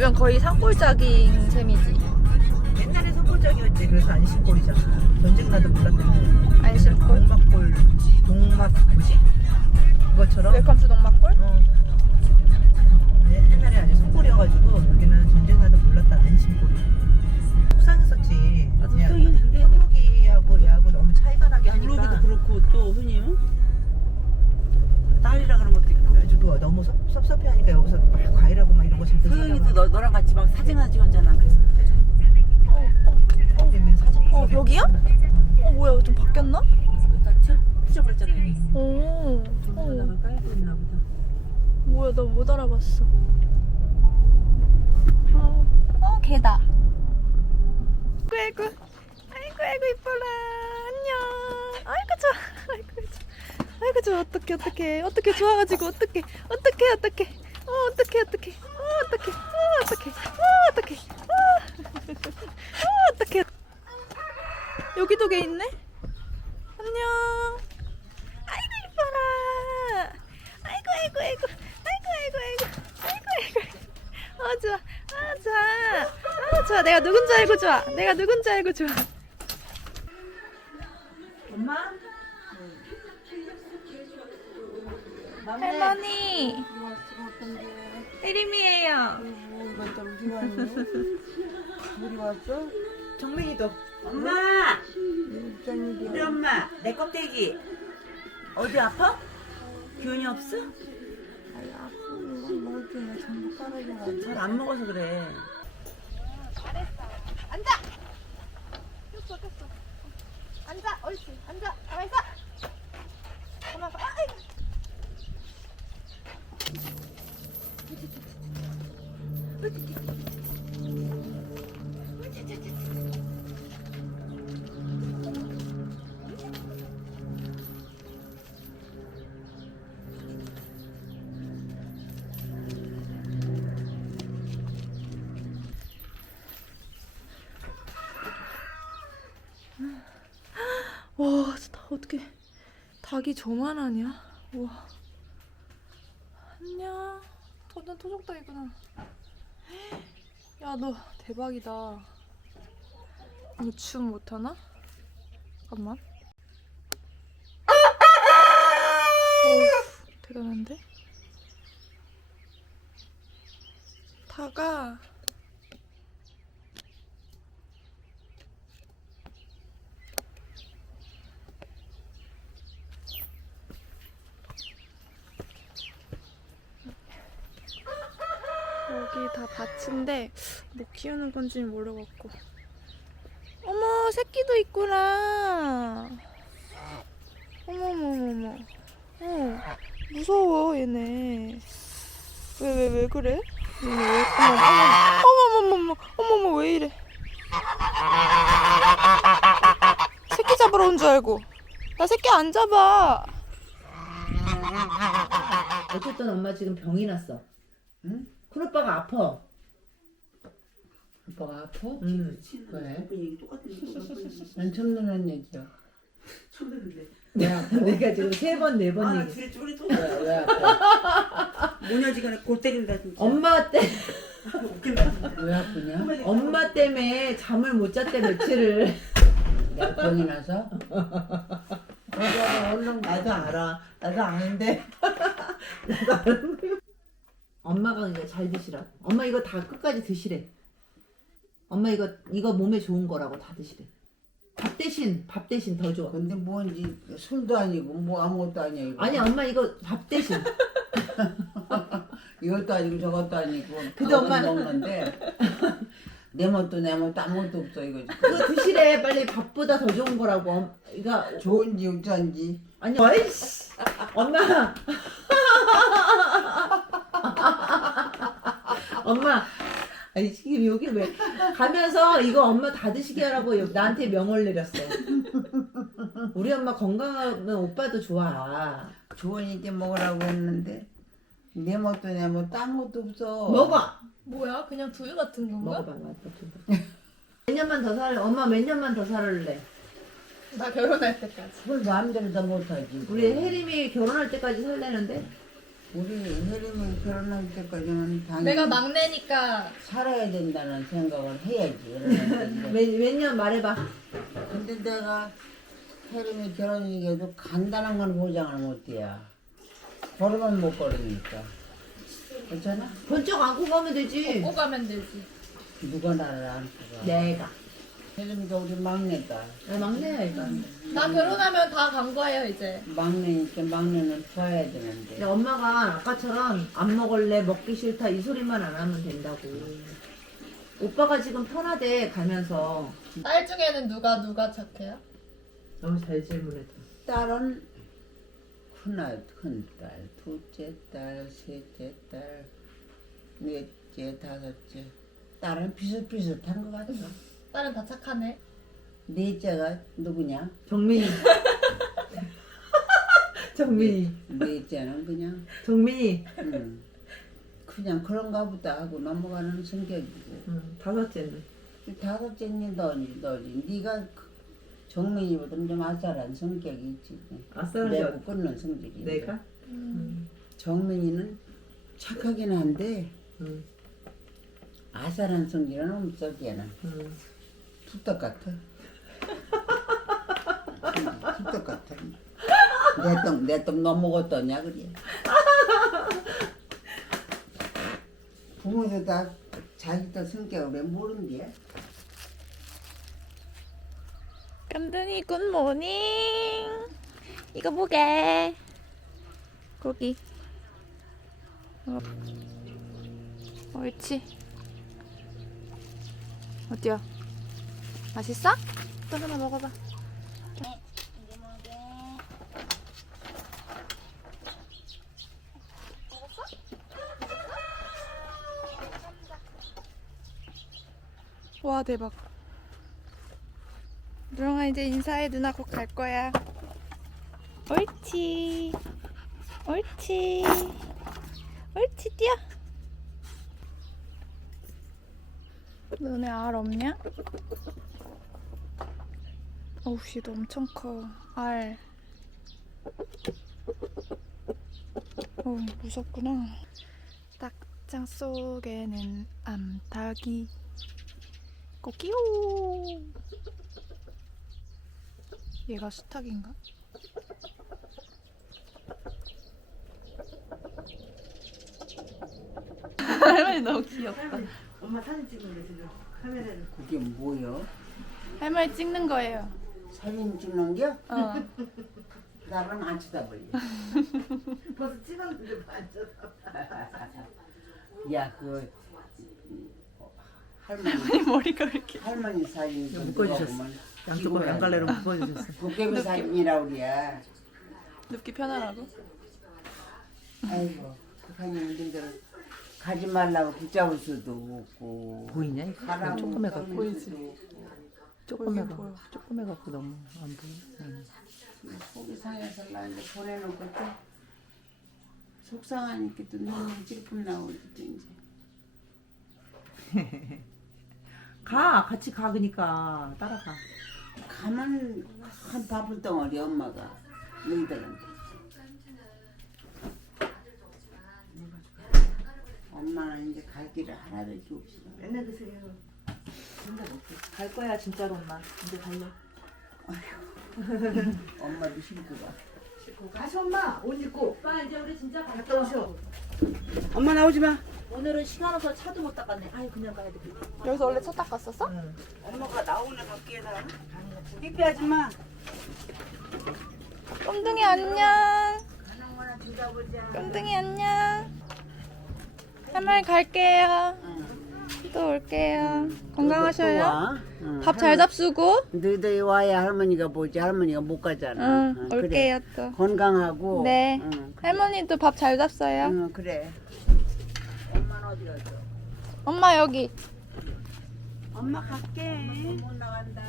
집은 거의 산골짜기인 셈이지. 옛날에 선골적이었지. 그래서 안심골이잖아. 전쟁 나도 몰랐던 안심골? 동막골, 동막 뭐지? 그것처럼. 웰컴 투 동막골? 어. 네, 옛날에 아주 선골이어가지고 여기는 전쟁 나도 몰랐던 안심골. 속상했었지. 나도 속상했는데. 현묵이하고 얘하고 너무 차이가 나게 블로그도 하니까. 그렇고 또 흔히요 딸이라 그런 것도 있고 그래가지고 너무 섭, 섭섭해하니까 여기서 막 과일 거 잔뜩 소영이도 너, 너랑 같이 막 사진 하나 찍었잖아 그래서 그때 어, 어, 때문에 사진 어, 여기야? 어. 어, 뭐야, 좀 바뀌었나? 딱 쳐? 부셔버렸잖아 여기 오, 어, 여기다가 깔고 있나 보다 뭐야, 나 못 알아봤어. 어, 어 개다. 아이고, 아이고, 아이고, 아이고, 이뻐라. 안녕. 아이고, 좋아. 아이고, 좋아. 아이고, 좋아. 어떡해, 어떡해. 어떡해, 좋아가지고, 어떡해. 어떡해, 어떡해. 어, 어떡해, 어떡해. 어, 어떡해. 어, 어떡해. 어, 어떡해. 어, 어, 어떡해. 여기도 개 있네? 안녕. 아이고, 이뻐라. 아이고, 아이고, 아이고. 아이고, 아이고, 아이고. 아이고, 아이고. 어, 좋아. 아, 좋아. 아, 좋아. 내가 누군지 알고 좋아. 내가 누군지 알고 좋아. 엄마? 할머니, 혜림이에요. 이거 좀 비왔니? 물이 왔어? 정민이도 엄마! 우리 일이야? 엄마 내 껍데기 어디 아파? 기운이 없어? 아이 아픈 건 먹을 게 전부 깔아줘가지고 잘 안 먹어서 그래 앉아. 꼈어, 꼈어. 앉아, 옳지. 앉아. 가만 있어. 가만 있어. 아, 아이고. 와, 다 어떻게 닭이 저만하냐? 와. 안녕. 토는 토종닭이구나. 야, 너 대박이다. 이거 춤 못하나? 잠깐만. 어우, 대단한데? 다가 여기 다 밭인데 뭐 키우는 건지는 모르겠고 어머 새끼도 있구나 어머머머머 어 무서워 얘네 왜 왜 왜 그래? 얘네 왜 어머 어머머머머 어머머 왜 이래 새끼 잡으러 온 줄 알고 나 새끼 안 잡아 어쨌든 엄마 지금 병이 났어. 응? 큰 오빠가 아파. 오빠가 아파? 응. 왜? 그 얘기 똑같은 거 난 처음 듣는 얘기야. 처음 듣는데 왜 아파? 내가 지금 세 번 네 번 아나 얘기. 둘이 쪼리 또 왜, 왜 아파? 모녀지간에 골 때린다 진짜 엄마 때 웃긴다 진짜 왜 아프냐? 엄마 때문에 잠을 못 잤대 며칠을. 내가 병이 나서? 얼른 나도 알아. 나도 아는데. 나도 아는데. 엄마가 이제 잘 드시라. 엄마 이거 다 끝까지 드시래. 엄마 이거 이거 몸에 좋은 거라고 다 드시래. 밥 대신 밥 대신 더 좋아. 근데 뭔지 술도 아니고 뭐 아무것도 아니야 이거. 아니 엄마 이거 밥 대신. 이것도 아니고 저것도 아니고. 근데 엄마- 먹는데 내 멋도 내 멋도 아무것도 없어 이거. 그거 드시래. 빨리 밥보다 더 좋은 거라고. 엄- 이거 좋은지 육자인지. 아니 어이씨. 엄마. 엄마. 아니 지금 여기 왜 가면서 이거 엄마 다 드시게 하라고 여- 나한테 명을 내렸어. 우리 엄마 건강하면 오빠도 좋아. 좋으니까 먹으라고 했는데 내 멋도 내 멋도 아무것도 없어. 먹어. 뭐야 그냥 두유 같은 건가? 먹어봐. 맛봐. 몇 년만 더 살. 엄마 몇 년만 더 살을래. 나 결혼할 때까지 그걸 마음대로 다 못하지. 우리 혜림이 결혼할 때까지 살래는데. 우리 혜림이 결혼할 때까지는 당연히 내가 막내니까 살아야 된다는 생각을 해야지. 그러는데 몇년 말해봐. 근데 내가 혜림이 결혼이게도 간단한 건 보장을 못해야. 걸으면 못 걸으니까. 그렇잖아? 번쩍 안고 가면 되지. 꼭 가면 되지. 누가 나를 안고 가. 내가. 혜림이가 우리 막내다. 나 막내야 일단. 나 결혼하면 다 간 거예요 이제. 막내니까 막내는 좋아야 되는데. 근데 엄마가 아까처럼 안 먹을래 먹기 싫다 이 소리만 안 하면 된다고. 오빠가 지금 편하대 가면서 딸 중에는 누가 누가 착해요? 너무 잘 질문했다. 딸은 큰아들, 큰딸, 둘째 딸, 셋째 딸, 넷째, 다섯째. 딸은 비슷비슷한 것 같아. 딸은 다 착하네. 넷째가 누구냐? 정민이. 정민이. 넷째는 그냥 정민이. 음, 그냥 그런가 보다 하고 넘어가는 성격이고 응, 다섯째는. 다섯째니 너니 너니 네가 그 정민이보다는 좀 아싸란 성격이 있지 아싸는 내고 여- 끊는 성질이 내가? 정민이는 착하긴 한데 응. 아싸란 성질은 없어 걔는 응. 툭떡 같아 툭떡 같아 내똥내똥 너 먹었더냐 그래 부모도 다 자기들 성격을 왜 모른대 깜둥이 굿모닝. 이거 보게. 고기. 어. 옳지. 어때요? 맛있어? 또 하나 먹어봐. 와 대박. 누렁아 이제 인사해 누나 곧 갈 거야. 옳지. 옳지. 옳지 뛰어. 너네 알 없냐? 어우 씨도 엄청 커. 알. 어우 무섭구나. 딱장 속에는 암탉이 꼬끼요. 얘가 수탉인가? 할머니 너무 귀엽다. 엄마 사진 찍는데 지금 카메라를. 그게 뭐여? 할머니 찍는 거예요. 사진 찍는 게? 어. 나는 안 쳐다보려. 벌써 찍었는데 반전. 야, 그 할머니 머리가 왜 이렇게. 할머니 사진 좀 묶어주셨어. 양쪽으로 양갈래로 묶어주셨어. 도깨비 사진이라 우리야. 눕기 편하라고? 아이고, 세상에 힘들 가지 말라고 붙잡을 수도 없고. 보이냐? 이거? 떠밀 보이지? 보여. 조그매갖고 너무 안 보여. 응. 속이 상해서 나한테 보내놓고 또 속상하니까 또 눈물 찔끔 나오지 또 이제. 가 같이 가 그니까 따라가. 가면 한 바쁠 덩어리 엄마가 너희들한테 엄마는 이제 갈 길을 하나도 없어 맨날 그 소리 해요. 갈 거야 진짜로 엄마. 이제 갈래. 엄마도 가 가서 엄마 옷 입고. 오빠 이제 우리 진짜 갔다 오셔. 엄마 나오지 마. 오늘은 시간 없어 차도 못 닦았네. 아유 그냥 가야 돼. 여기서 원래 차 닦았었어? 응. 엄마가 나오네 밖에다. 삐삐 하지 마. 꼼둥이 안녕. 꼼둥이 안녕. 할머니 갈게요. 또 올게요. 건강하셔요. 밥 잘 잡수고. 너희들이 와야 할머니가 보지 할머니가 못 가잖아 응, 응, 그래. 올게요 또. 건강하고 네. 응, 할머니도 밥 잘 잡어요. 응, 그래 엄마는 어디 갔어? 엄마 여기. 엄마 갈게. 못 나간다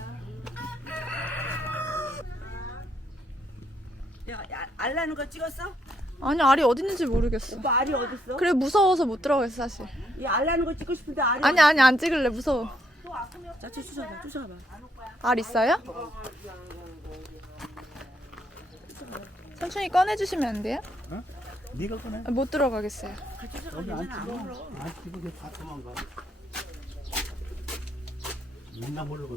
야, 야, 알라는 거 찍었어? 아니 알이 어디 있는지 모르겠어. 오빠 알이 어디 있어? 그래 무서워서 못 들어가겠어 사실. 이 알라는 거 찍고 싶은데 알이. 아니 아니 안 찍을래 무서워. 자, 저 쫓아봐, 쫓아봐. 알 있어요? 천천히 꺼내주시면 안 돼요? 네가 꺼내. 아, 못 들어가겠어요. 여기 안 찍어. 안 찍어. 걔다 도망가. 민나 모르고.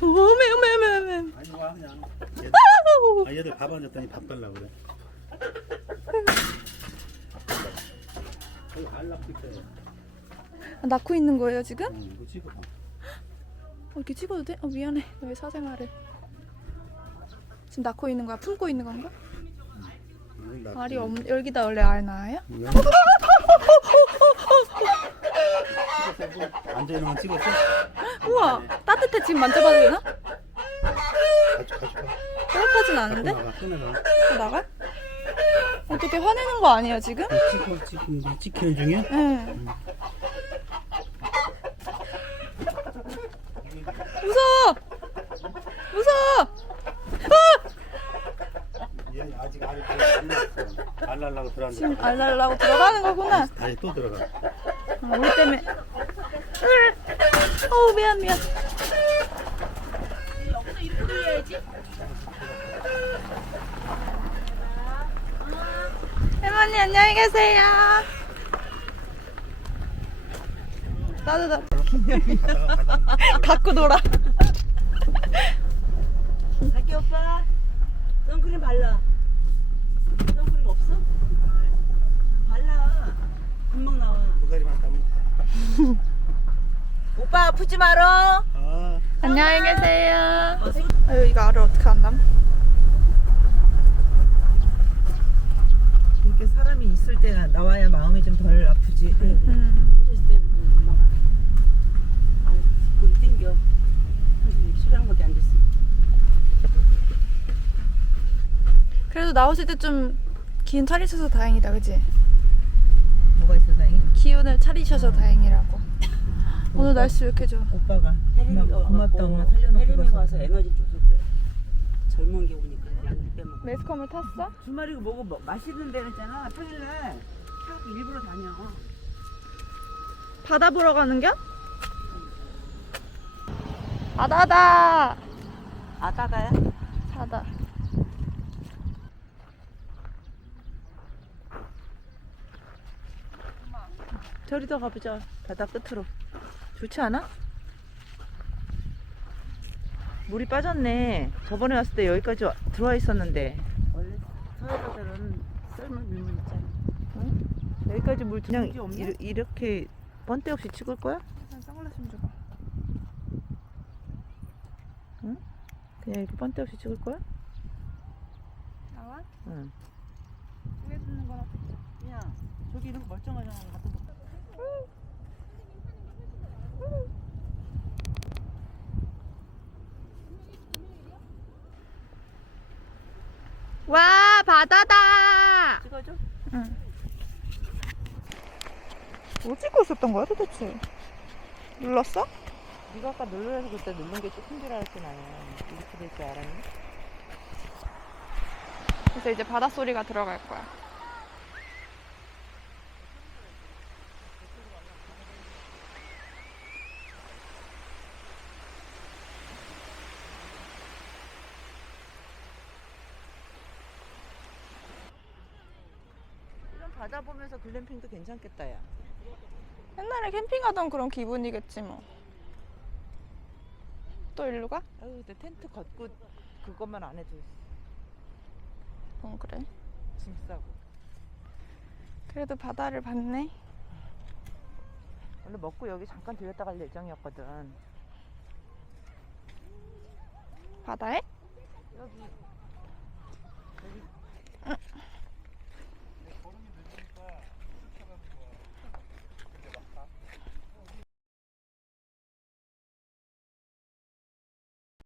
어메 어메 어메 어메. 아니 와 그냥. 얘, 아 얘들 밥 안 줬더니 밥 달라고 그래. 여기 알 낳고 있어요. 아, 낳고 있는 거예요 지금? 응, 이거 찍어. 어, 이렇게 찍어도 돼? 어 미안해. 너의 사생활을. 지금 낳고 있는 거야? 품고 있는 건가? 응, 낳고 알이 없 여기다 원래 알 낳아요? 거. 찍었어. 앉아 있는 건 찍었어? 우와 따뜻해 지금 만져봐도 되나? 가져 가져. 따뜻하진 갖고 않은데? 나가. 또 나가? 어떻게 화내는 거 아니에요 지금? 찍어 찍 찍히는 중이야? 응. 무서워! 무서워! 얘 아직 알이 안 났어. 알 날라고 들어왔는데. 지금 알 날라고 들어가는 거구나. 다시 또 들어가. 어, 우리 때문에. 으, 어우 미안 미안. 할머니 안녕히 계세요. 나도 나. 갖고 놀아. 갈게 오빠. 선크림 발라. 선크림 없어? 발라. 금방 나와. 두 가지만 담으면 돼. 오빠 아프지 말어. 아. 안녕히 계세요. 아유 이거 알을 어떻게 한담? 이렇게 사람이 있을 때가 나와야 마음이 좀 덜 아프지. 음. 혼자 있을 때는 엄마가 아, 골이 땡겨. 근데 시간 밖에 안 됐어. 그래도 나오실 때 좀 기운 차리셔서 다행이다, 그지? 뭐가 있어 다행히? 기운을 차리셔서 다행이라고. 오늘 날씨 왜 이렇게 좋아? 오빠가 혜림이가 고맙- 고맙다 와갖고 엄마 살려놓고 혜림이 가서. 가서 에너지 줘서 그래. 젊은 게 오니까 양기 빼먹어. 매스컴을 탔어? 주말이고 뭐고 뭐, 맛있는 데는 있잖아. 평일날 차 일부러 다녀. 바다 보러 가는겨? 바다다! 아다다야? 바다. 저리 더 가보자 바다 끝으로 좋지 않아? 물이 빠졌네 저번에 왔을 때 여기까지 와- 들어와 있었는데 원래 서해바다는 썰물 밀물 있잖아. 여기까지 물 그냥 없냐? 이- 이렇게 번데 없이 찍을 거야? 선글라스 좀 줘봐. 그냥 이렇게 번데 없이 찍을 거야? 나와? 응 위에 듣는 거나 듣자. 야, 저기 이렇게 멀쩡하잖아. 와, 바다다! 찍어줘? 응. 뭐 찍고 있었던 거야 도대체? 눌렀어? 네가 아까 눌러서 그때 누른 게 조금 줄 알았지 나는 이렇게 될 줄 알았니? 그래서 이제 바닷소리가 들어갈 거야. 이런 바다 보면서 글램핑도 괜찮겠다 야 옛날에 캠핑 가던 그런 기분이겠지 뭐. 또 일로 가? 아유 근데 텐트 걷고 그것만 안 해도 응 그래. 짐 싸고 그래도 바다를 봤네. 원래 먹고 여기 잠깐 들렸다 갈 예정이었거든 바다에? 여기